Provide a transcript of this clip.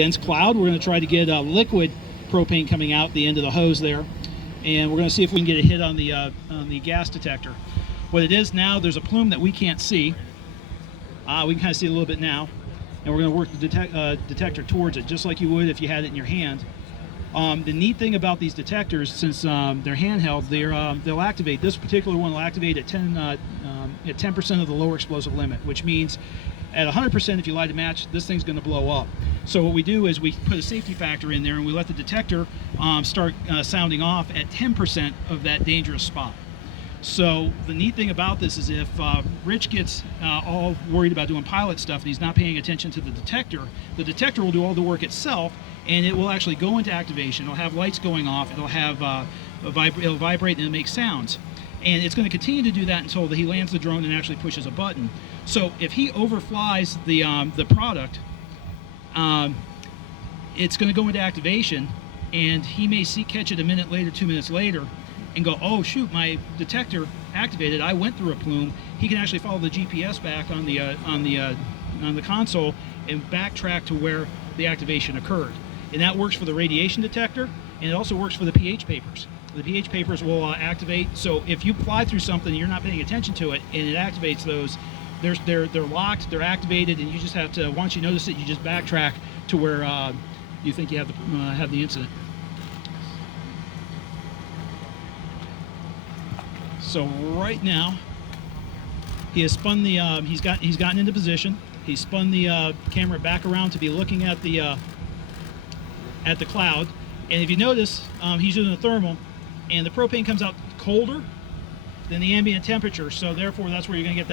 dense cloud. We're going to try to get liquid propane coming out the end of the hose there, and we're going to see if we can get a hit on the gas detector. What it is now, there's a plume that we can't see. We can kind of see it a little bit now, and we're going to work the detector towards it, just like you would if you had it in your hand. The neat thing about these detectors, since they're handheld, they'll activate. This particular one will activate at 10% of the lower explosive limit, which means at 100%, if you light a match, this thing's going to blow up. So what we do is we put a safety factor in there, and we let the detector start sounding off at 10% of that dangerous spot. So the neat thing about this is if Rich gets all worried about doing pilot stuff and he's not paying attention to the detector will do all the work itself, and it will actually go into activation. It'll have lights going off, it'll have it'll vibrate, and it'll make sounds. And it's going to continue to do that until he lands the drone and actually pushes a button. So if he overflies the product, it's going to go into activation, and he may catch it a minute later, 2 minutes later, and go, oh shoot, my detector activated, I went through a plume. He can actually follow the GPS back on the console and backtrack to where the activation occurred. And that works for the radiation detector, and it also works for the pH papers. The pH papers will activate, so if you fly through something and you're not paying attention to it and it activates those, they're locked, they're activated, and you just have to, once you notice it, you just backtrack to where you think you have the incident. So right now, he has spun the he's gotten into position. He's spun the camera back around to be looking at the cloud, and if you notice, he's using a thermal, and the propane comes out colder than the ambient temperature, so therefore that's where you're going to get that